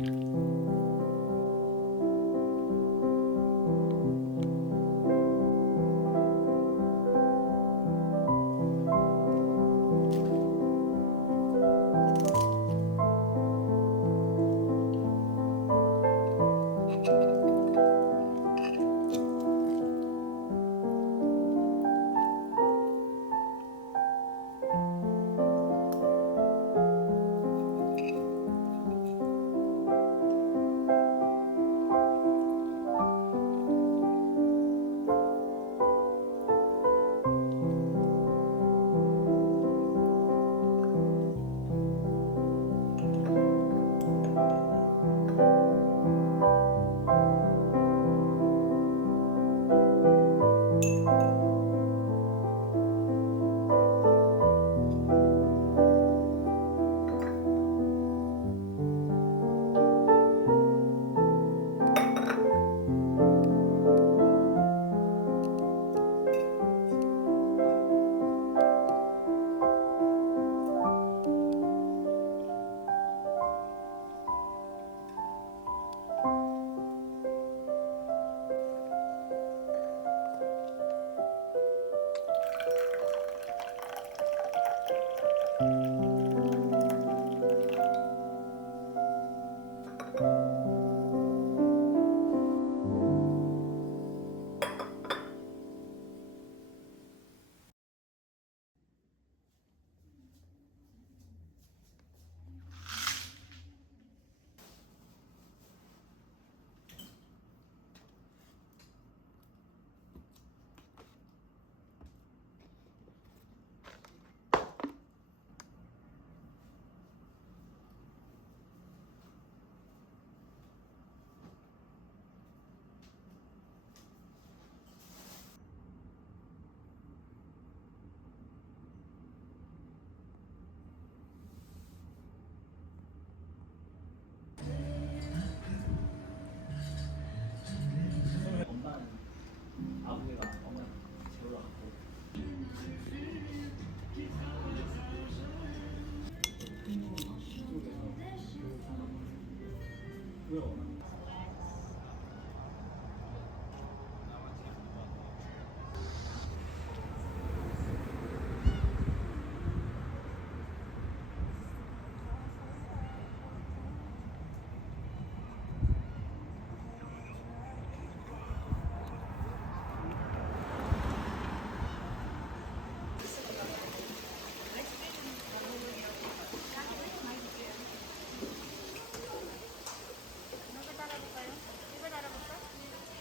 엄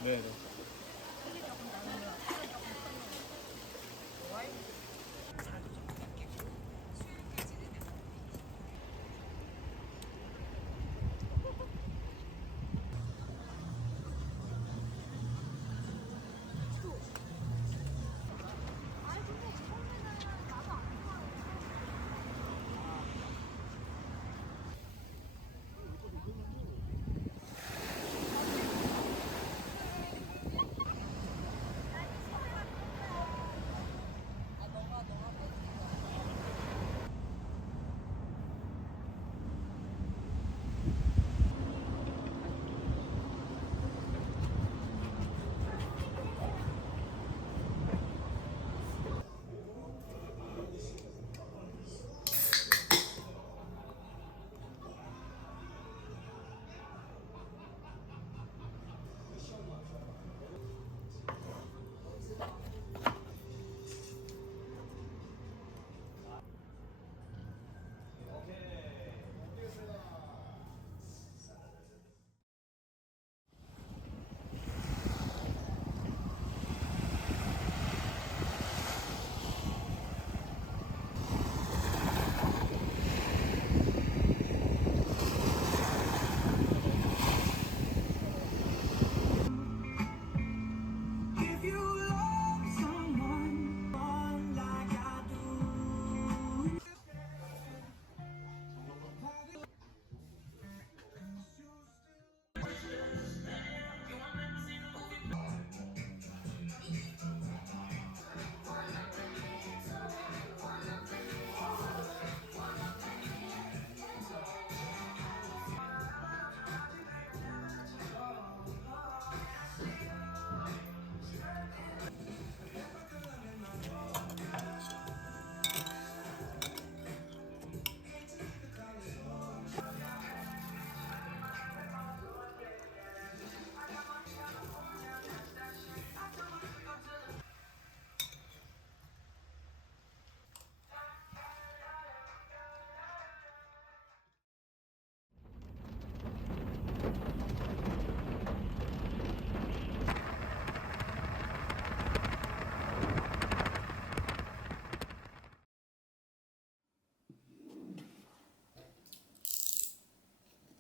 febrero.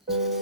네.